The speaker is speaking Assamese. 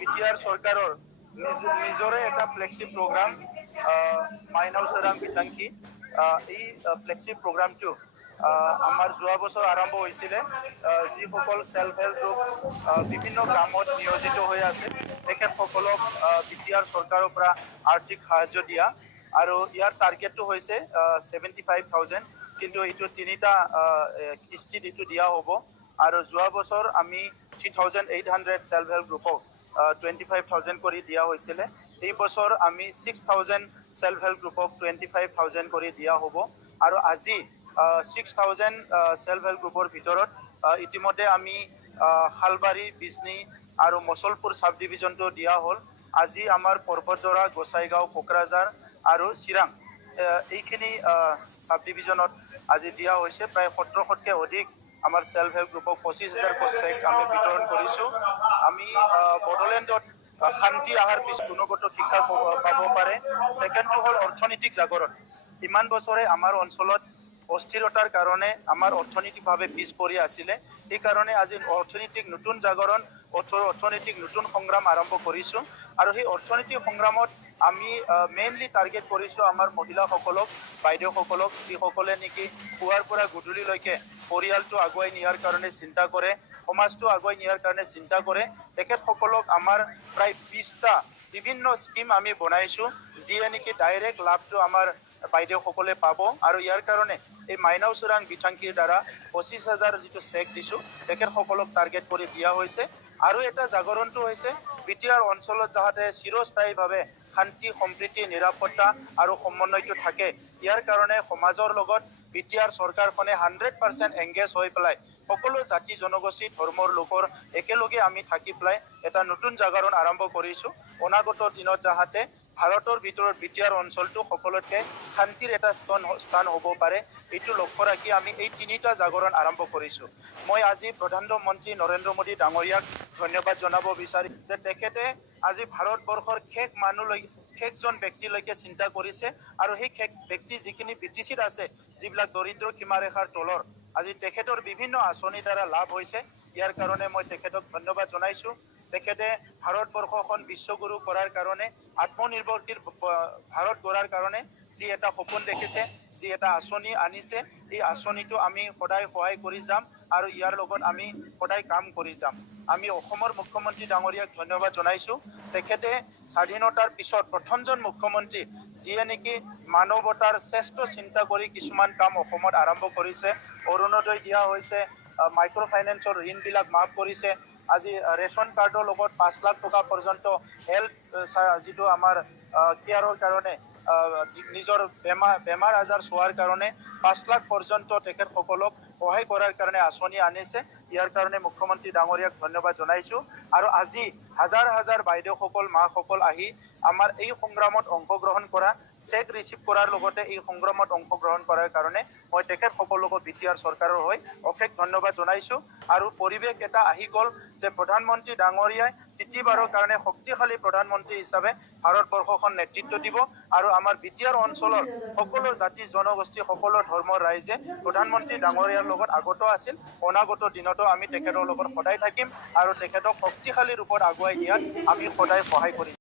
বিটিআৰ সৰকাৰেৰ নিজৰে একটা ফ্লেগশিপ প্ৰোগ্ৰাম মাইনাও সোৰাং বিতাংকি এই ফ্লেগশিপ প্ৰোগ্ৰামটো আমাৰ যোৱা বছৰ আৰম্ভ হৈছিলে যিসকল সেলফ হেল্প গ্ৰুপ বিভিন্ন কামত নিয়োজিত হৈ আছে তেখেতসকলক বিটিআৰ সৰকাৰেৰ পৰা আৰ্থিক সাহায্য দিয়া আৰু ইয়াৰ টার্গেটটো হৈছে 75,000 কিন্তু এইটো তিনিটা কিস্তিত এইটো দিয়া হ'ব আৰু যোৱা বছৰ আমি 3,800 সেলফ হেল্প গ্ৰুপক 25,000 কৰি দিয়া হৈছিলে এই বছৰ আমি 6,000 সেলফ হেল্প গ্ৰুপক 25,000 কৰি দিয়া হ'ব আৰু আজি 6,000 সেলফ হেল্প গ্ৰুপৰ ভিতৰত ইতিমধ্যে আমি হালবাৰী বিজনী আৰু মছলপুৰ সাব ডিভিজনটো দিয়া হ'ল আজি আমাৰ পৰ্বতজৰা গোসাইগাঁও কোকৰাঝাৰ আৰু চিৰাং এইখিনি সাব ডিভিজনত আজি দিয়া হৈছে প্ৰায় 1700তকৈ অধিক আমাৰ সেলফ হেল্প গ্ৰুপক 25,000 চেক আমি বিতৰণ কৰিছোঁ আমি বড়োলেণ্ডত শান্তি আহাৰ পিছ গুণগত শিক্ষা পাব পাৰে সেকেন্ডটো হ'ল অৰ্থনৈতিক জাগৰণ ইমান বছৰে আমাৰ অঞ্চলত অস্থিৰতাৰ কাৰণে আমাৰ অৰ্থনৈতিকভাৱে পিছ পৰি আছিলে এই কাৰণে আজি অৰ্থনৈতিক নতুন জাগৰণ অৰ্থনৈতিক নতুন সংগ্ৰাম আৰম্ভ কৰিছোঁ আৰু সেই অৰ্থনৈতিক সংগ্ৰামত আমি মেইনলি টাৰ্গেট কৰিছোঁ আমাৰ মহিলাসকলক বাইদেউসকলক যিসকলে নেকি পুৱাৰ পৰা গধূলিলৈকে পৰিয়ালটো আগুৱাই নিয়াৰ কাৰণে চিন্তা কৰে সমাজটো আগুৱাই নিয়াৰ কাৰণে চিন্তা কৰে তেখেতসকলক আমাৰ প্ৰায় 20টা বিভিন্ন স্কিম আমি বনাইছোঁ যিয়ে নেকি ডাইৰেক্ট লাভটো আমাৰ বাইদেউসকলে পাব আৰু ইয়াৰ কাৰণে এই মাইনাও সোৰাং বিতাংকিৰ দ্বাৰা 25,000 যিটো চেক দিছোঁ তেখেতসকলক টাৰ্গেট কৰি দিয়া হৈছে আৰু এটা জাগৰণটো হৈছে বিটিআৰ অঞ্চলত যাতে চিৰস্থায়ীভাৱে শান্তি সম্প্ৰীতি নিৰাপত্তা আৰু সমন্বয়টো থাকে ইয়াৰ কাৰণে সমাজৰ লগত বিটিআৰ চৰকাৰখনে 100% এংগেজ হৈ পেলাই সকলো জাতি জনগোষ্ঠী ধৰ্মৰ লোকৰ একেলগে আমি থাকি পেলাই এটা নতুন জাগৰণ আৰম্ভ কৰিছোঁ অনাগত দিনত যাতে ভাৰতৰ ভিতৰত বিটিআৰ অঞ্চলটো সকলোতকৈ শান্তিৰ এটা স্থান হ'ব পাৰে এইটো লক্ষ্য ৰাখি আমি এই তিনিটা জাগৰণ আৰম্ভ কৰিছোঁ মই আজি প্ৰধানমন্ত্ৰী নৰেন্দ্ৰ মোদী ডাঙৰীয়াক ধন্যবাদ জনাব বিচাৰিম যে তেখেতে আজি ভাৰতবৰ্ষৰ শেষজন ব্যক্তিলৈকে চিন্তা কৰিছে আৰু সেই ব্যক্তি যিখিনি বিটিচিত আছে যিবিলাক দৰিদ্ৰ সীমাৰেখাৰ তলৰ আজি তেখেতৰ বিভিন্ন আঁচনিৰ দ্বাৰা লাভ হৈছে ইয়াৰ কাৰণে মই তেখেতক ধন্যবাদ জনাইছোঁ তেখেতে ভাৰতবৰ্ষখন বিশ্বগুৰু কৰাৰ কাৰণে আত্মনিৰ্ভৰশীল ভাৰত গঢ়াৰ কাৰণে যি এটা সপোন দেখিছে যি এটা আঁচনি আনিছে এই আঁচনিটো আমি সদায় সহায় কৰি যাম আৰু ইয়াৰ লগত আমি সদায় কাম কৰি যাম আমি অসমৰ মুখ্যমন্ত্ৰী ডাঙৰীয়াক ধন্যবাদ জনাইছোঁ তেখেতে স্বাধীনতাৰ পিছত প্ৰথমজন মুখ্যমন্ত্ৰী যিয়ে নেকি মানৱতাৰ শ্ৰেষ্ঠ চিন্তা কৰি কিছুমান কাম অসমত আৰম্ভ কৰিছে অৰুণোদয় দিয়া হৈছে মাইক্ৰ' ফাইনেন্সৰ ঋণবিলাক মাফ কৰিছে আজি ৰেচন কাৰ্ডৰ লগত 5 লাখ টকা পৰ্যন্ত হেল্থ যিটো আমাৰ কেয়াৰৰ কাৰণে নিজৰ বেমাৰ আজাৰ চোৱাৰ কাৰণে 5 লাখ পৰ্যন্ত তেখেতসকলক সহায় কৰাৰ কাৰণে আঁচনি আনিছে ইয়াৰ কাৰণে মুখ্যমন্ত্ৰী ডাঙৰীয়াক ধন্যবাদ জনাইছোঁ আৰু আজি হাজাৰ হাজাৰ বাইদেউসকল মাসকল আহি আমাৰ এই সংগ্ৰামত অংশগ্ৰহণ কৰা চেক ৰিচিভ কৰাৰ লগতে এই সংগ্ৰামত অংশগ্ৰহণ কৰাৰ কাৰণে মই তেখেতসকলকো বিটিআৰ চৰকাৰৰ হৈ অশেষ ধন্যবাদ জনাইছোঁ আৰু পৰিৱেশ এটা আহি গ'ল যে প্ৰধানমন্ত্ৰী ডাঙৰীয়াই তৃতীয়বাৰৰ কাৰণে শক্তিশালী প্ৰধানমন্ত্ৰী হিচাপে ভাৰতবৰ্ষখন নেতৃত্ব দিব আৰু আমাৰ বিটিআৰ অঞ্চলৰ সকলো জাতি জনগোষ্ঠী সকলো ধৰ্মৰ ৰাইজে প্ৰধানমন্ত্ৰী ডাঙৰীয়াৰ লগত আগত আছিল অনাগত দিনতো আমি তেখেতৰ লগত সদায় থাকিম আৰু তেখেতক শক্তিশালী ৰূপত আগুৱাই নিয়াত আমি সদায় সহায় কৰিম